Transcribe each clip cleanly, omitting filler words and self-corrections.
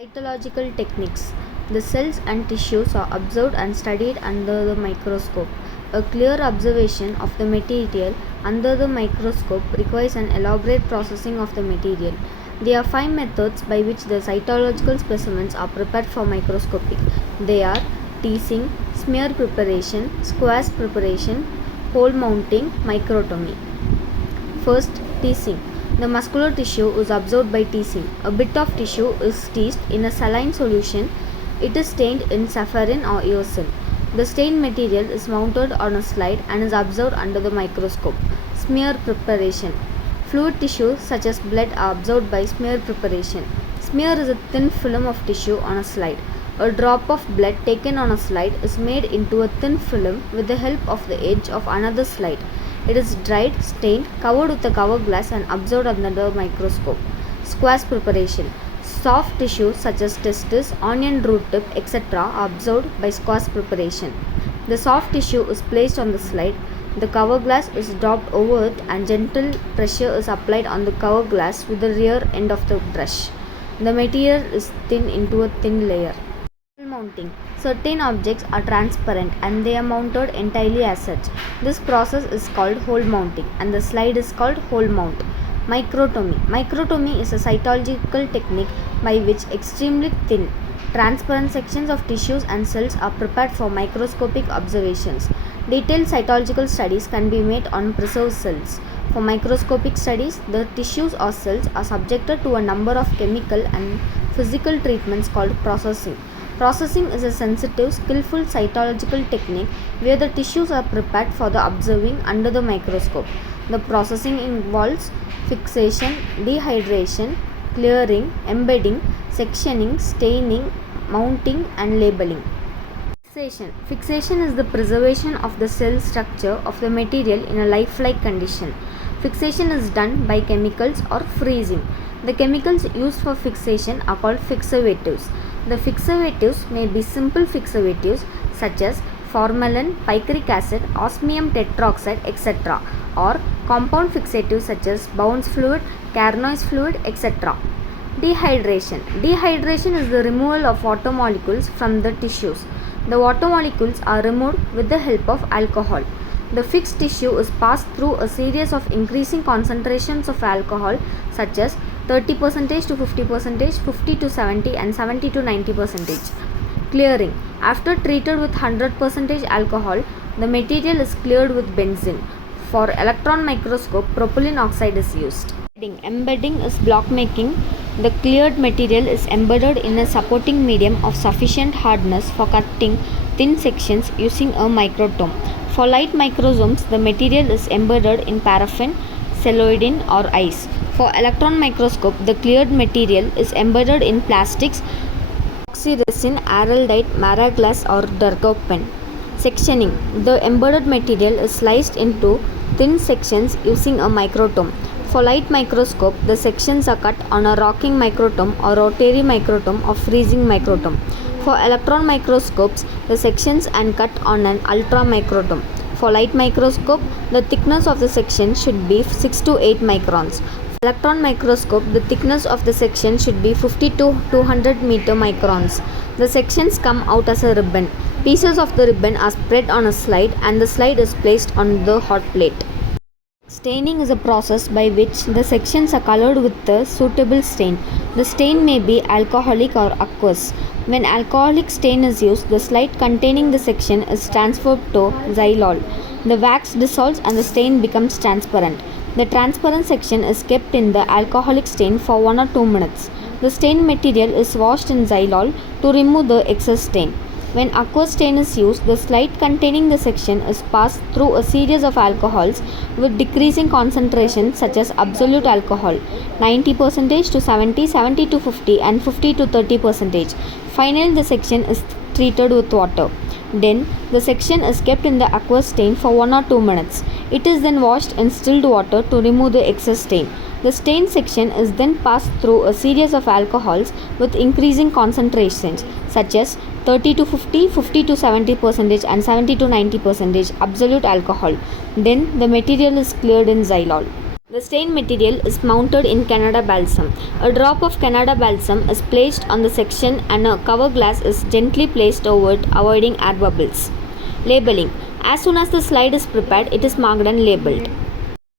Cytological techniques. The cells and tissues are observed and studied under the microscope. A clear observation of the material under the microscope requires an elaborate processing of the material. There are 5 methods by which the cytological specimens are prepared for microscopy. They are teasing, smear preparation, squash preparation, hole mounting, microtomy. First, teasing. The muscular tissue is observed by teasing. A bit of tissue is teased in a saline solution. It is stained in safranin or eosin. The stained material is mounted on a slide and is observed under the microscope. Smear preparation. Fluid tissue such as blood are observed by smear preparation. Smear is a thin film of tissue on a slide. A drop of blood taken on a slide is made into a thin film with the help of the edge of another slide. It is dried, stained, covered with a cover glass and observed under the microscope. Squash preparation. Soft tissue such as testis, onion root tip, etc. are observed by squash preparation. The soft tissue is placed on the slide. The cover glass is dropped over it and gentle pressure is applied on the cover glass with the rear end of the brush. The material is thinned into a thin layer. Mounting. Certain objects are transparent and they are mounted entirely as such. This process is called hole mounting and the slide is called hole mount. Microtomy. Microtomy is a cytological technique by which extremely thin, transparent sections of tissues and cells are prepared for microscopic observations. Detailed cytological studies can be made on preserved cells. For microscopic studies, the tissues or cells are subjected to a number of chemical and physical treatments called processing. Processing is a sensitive, skillful cytological technique where the tissues are prepared for the observing under the microscope. The processing involves fixation, dehydration, clearing, embedding, sectioning, staining, mounting, and labeling. Fixation. Fixation is the preservation of the cell structure of the material in a lifelike condition. Fixation is done by chemicals or freezing. The chemicals used for fixation are called fixatives. The fixatives may be simple fixatives such as formalin, picric acid, osmium tetroxide, etc. or compound fixatives such as Bounce fluid, Carnot's fluid, etc. Dehydration. Dehydration is the removal of water molecules from the tissues. The water molecules are removed with the help of alcohol. The fixed tissue is passed through a series of increasing concentrations of alcohol such as 30% to 50%, 50 to 70 and 70 to 90%. Clearing. After treated with 100% alcohol, the material is cleared with benzene. For electron microscope, propylene oxide is used. Embedding is block making. The cleared material is embedded in a supporting medium of sufficient hardness for cutting thin sections using a microtome. For light microsomes, the material is embedded in paraffin, celloidine or ice. For electron microscope, the cleared material is embedded in plastics, oxyresin, araldite, maraglass or dergopen. Sectioning. The embedded material is sliced into thin sections using a microtome. For light microscope, the sections are cut on a rocking microtome or rotary microtome or freezing microtome. For electron microscopes, the sections are cut on an ultra microtome. For light microscope, the thickness of the section should be 6 to 8 microns. For electron microscope, the thickness of the section should be 50 to 200 meter microns. The sections come out as a ribbon. Pieces of the ribbon are spread on a slide and the slide is placed on the hot plate. Staining is a process by which the sections are colored with a suitable stain. The stain may be alcoholic or aqueous. When alcoholic stain is used, the slide containing the section is transferred to xylol. The wax dissolves and the stain becomes transparent. The transparent section is kept in the alcoholic stain for 1 or 2 minutes. The stained material is washed in xylol to remove the excess stain. When aqueous stain is used, the slide containing the section is passed through a series of alcohols with decreasing concentrations such as absolute alcohol 90% to 70, 70 to 50 and 50 to 30%. Finally, the section is treated with water. Then, the section is kept in the aqueous stain for 1 or 2 minutes. It is then washed in distilled water to remove the excess stain. The stained section is then passed through a series of alcohols with increasing concentrations such as 30 to 50, 50 to 70% and 70 to 90% absolute alcohol. Then the material is cleared in xylol. The stain material is mounted in Canada balsam. A drop of Canada balsam is placed on the section and a cover glass is gently placed over it, avoiding air bubbles. Labeling. As soon as the slide is prepared, it is marked and labeled.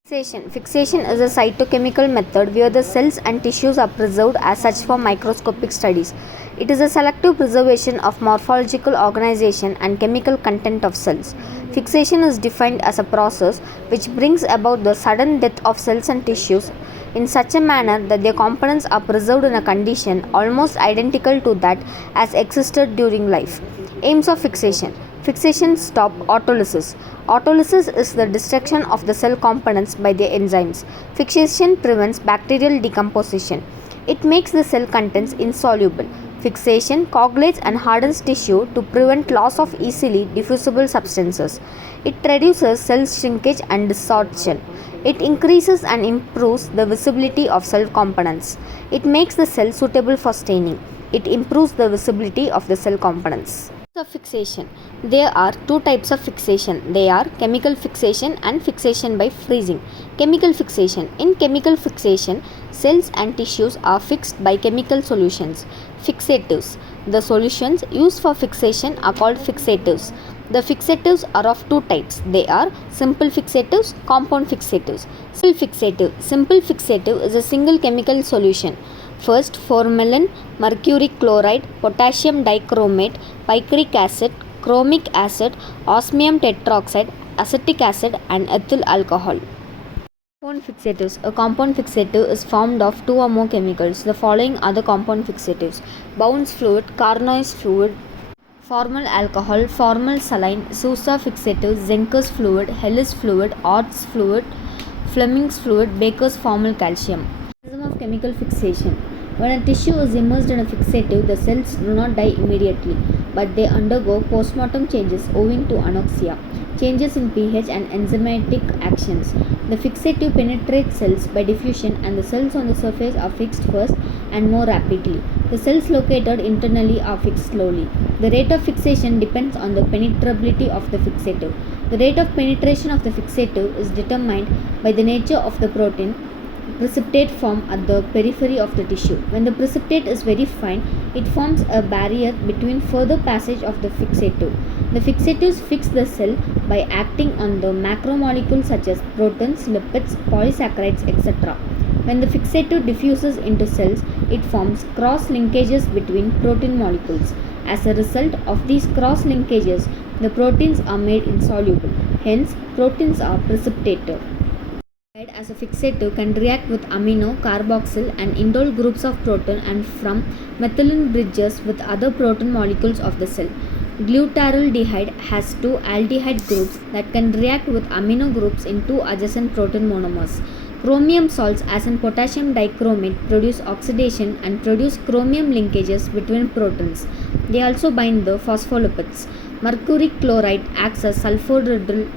Fixation. Fixation is a cytochemical method where the cells and tissues are preserved as such for microscopic studies. It is a selective preservation of morphological organization and chemical content of cells. Fixation is defined as a process which brings about the sudden death of cells and tissues in such a manner that their components are preserved in a condition almost identical to that as existed during life. Aims of fixation. Fixation stop autolysis. Autolysis is the destruction of the cell components by their enzymes. Fixation prevents bacterial decomposition. It makes the cell contents insoluble. Fixation coagulates and hardens tissue to prevent loss of easily diffusible substances. It reduces cell shrinkage and distortion. It increases and improves the visibility of cell components. It makes the cell suitable for staining. It improves the visibility of the cell components. Of fixation. There are two types of fixation. They are chemical fixation and fixation by freezing. Chemical fixation. In chemical fixation, cells and tissues are fixed by chemical solutions. Fixatives. The solutions used for fixation are called fixatives. The fixatives are of two types. They are simple fixatives, compound fixatives. Simple fixative is a single chemical solution. First, formalin, mercury chloride, potassium dichromate, picric acid, chromic acid, osmium tetroxide, acetic acid, and ethyl alcohol. Compound fixatives. A compound fixative is formed of two or more chemicals. The following are the compound fixatives: Bounce fluid, Carnoy's fluid, formal alcohol, formal saline, Sousa fixative, Zenker's fluid, Hellis fluid, Ort's fluid, Fleming's fluid, Baker's formal calcium. Mechanism of chemical fixation. When a tissue is immersed in a fixative, the cells do not die immediately, but they undergo postmortem changes owing to anoxia, changes in pH and enzymatic actions. The fixative penetrates cells by diffusion and the cells on the surface are fixed first and more rapidly. The cells located internally are fixed slowly. The rate of fixation depends on the penetrability of the fixative. The rate of penetration of the fixative is determined by the nature of the protein precipitate formed at the periphery of the tissue. When the precipitate is very fine, it forms a barrier between further passage of the fixative. The fixatives fix the cell by acting on the macromolecules such as proteins, lipids, polysaccharides, etc. When the fixative diffuses into cells, it forms cross linkages between protein molecules. As a result of these cross linkages, the proteins are made insoluble. Hence, proteins are precipitated. As a fixative can react with amino, carboxyl and indole groups of protein and from methylene bridges with other protein molecules of the cell. Glutyraldehyde has two aldehyde groups that can react with amino groups in two adjacent protein monomers. Chromium salts as in potassium dichromate produce oxidation and produce chromium linkages between proteins. They also bind the phospholipids. Mercury chloride acts as sulfhydryl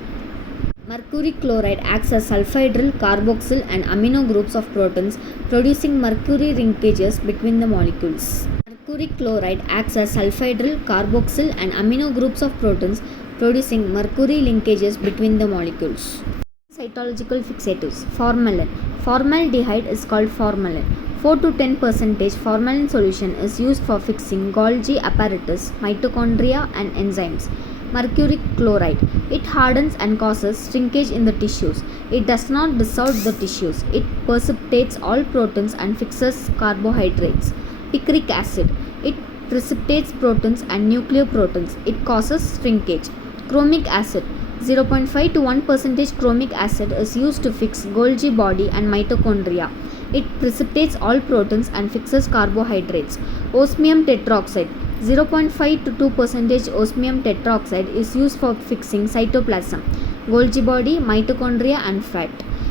carboxyl and amino groups of proteins, producing mercury linkages between the molecules. Mercury chloride acts as sulfhydryl carboxyl and amino groups of proteins, producing mercury linkages between the molecules. Cytological fixatives. Formalin. Formaldehyde is called formalin. 4 to 10% formalin solution is used for fixing Golgi apparatus, mitochondria and enzymes. Mercury chloride. It hardens and causes shrinkage in the tissues. It does not dissolve the tissues. It precipitates all proteins and fixes carbohydrates. Picric acid. It precipitates proteins and nucleoproteins. It causes shrinkage. Chromic acid. 0.5 to 1% chromic acid is used to fix Golgi body and mitochondria. It precipitates all proteins and fixes carbohydrates. Osmium tetroxide. 0.5 to 2% osmium tetroxide is used for fixing cytoplasm, Golgi body, mitochondria and fat.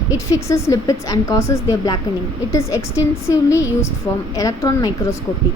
It fixes lipids and causes their blackening. It is extensively used for electron microscopy.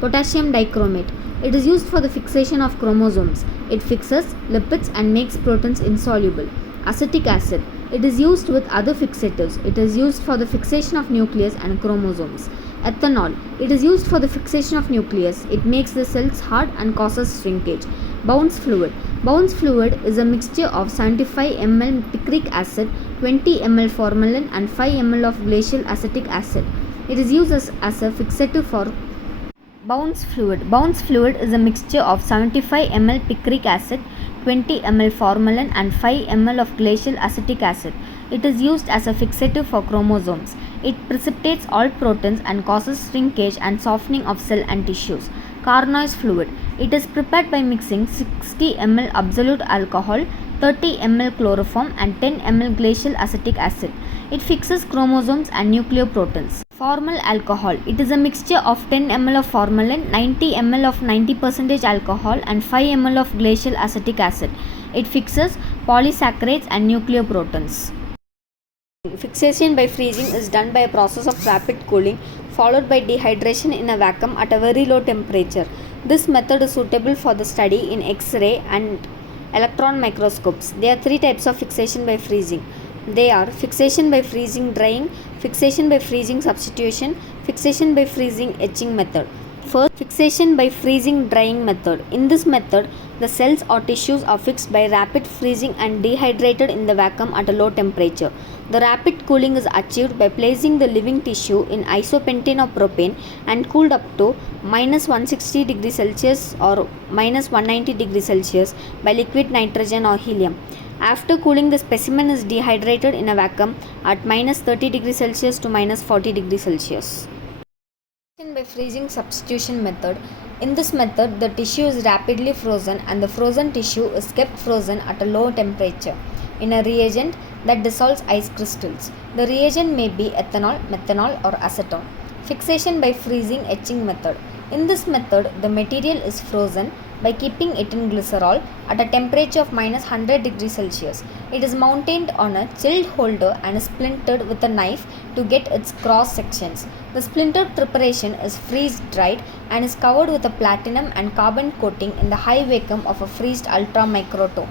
Potassium dichromate. It is used for the fixation of chromosomes. It fixes lipids and makes proteins insoluble. Acetic acid. It is used with other fixatives. It is used for the fixation of nucleus and chromosomes. Ethanol. It is used for the fixation of nucleus. It makes the cells hard and causes shrinkage. Bounce fluid. Bounce fluid is a mixture of 75 ml picric acid, 20 ml formalin and 5 ml of glacial acetic acid. It is used as a fixative for bounce fluid. Bounce fluid is a mixture of 75 ml picric acid, 20 ml formalin and 5 ml of glacial acetic acid. It is used as a fixative for chromosomes. It precipitates all proteins and causes shrinkage and softening of cell and tissues. Carnoise fluid. It is prepared by mixing 60 ml absolute alcohol, 30 ml chloroform and 10 ml glacial acetic acid. It fixes chromosomes and nucleoproteins. Formal alcohol. It is a mixture of 10 ml of formalin, 90 ml of 90% alcohol and 5 ml of glacial acetic acid. It fixes polysaccharides and nucleoproteins. Fixation by freezing is done by a process of rapid cooling followed by dehydration in a vacuum at a very low temperature. This method is suitable for the study in X-ray and electron microscopes. There are three types of fixation by freezing. They are fixation by freezing drying, fixation by freezing substitution, fixation by freezing etching method. First, fixation by freezing drying method. In this method, the cells or tissues are fixed by rapid freezing and dehydrated in the vacuum at a low temperature. The rapid cooling is achieved by placing the living tissue in isopentane of propane and cooled up to minus 160 degrees Celsius or minus 190 degrees Celsius by liquid nitrogen or helium. After cooling, the specimen is dehydrated in a vacuum at minus 30 degrees Celsius to minus 40 degrees Celsius. By freezing substitution method. In this method, the tissue is rapidly frozen and the frozen tissue is kept frozen at a low temperature in a reagent that dissolves ice crystals. The reagent may be ethanol, methanol or acetone. Fixation by freezing etching method. In this method, the material is frozen by keeping it in glycerol at a temperature of minus 100 degrees Celsius. It is mounted on a chilled holder and is splintered with a knife to get its cross sections. The splintered preparation is freeze dried and is covered with a platinum and carbon coating in the high vacuum of a freezed ultra microtome.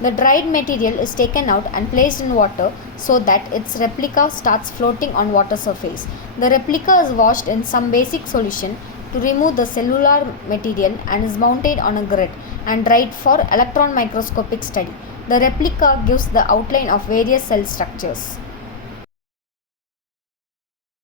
The dried material is taken out and placed in water so that its replica starts floating on water surface. The replica is washed in some basic solution to remove the cellular material and is mounted on a grid and dried for electron microscopic study. The replica gives the outline of various cell structures.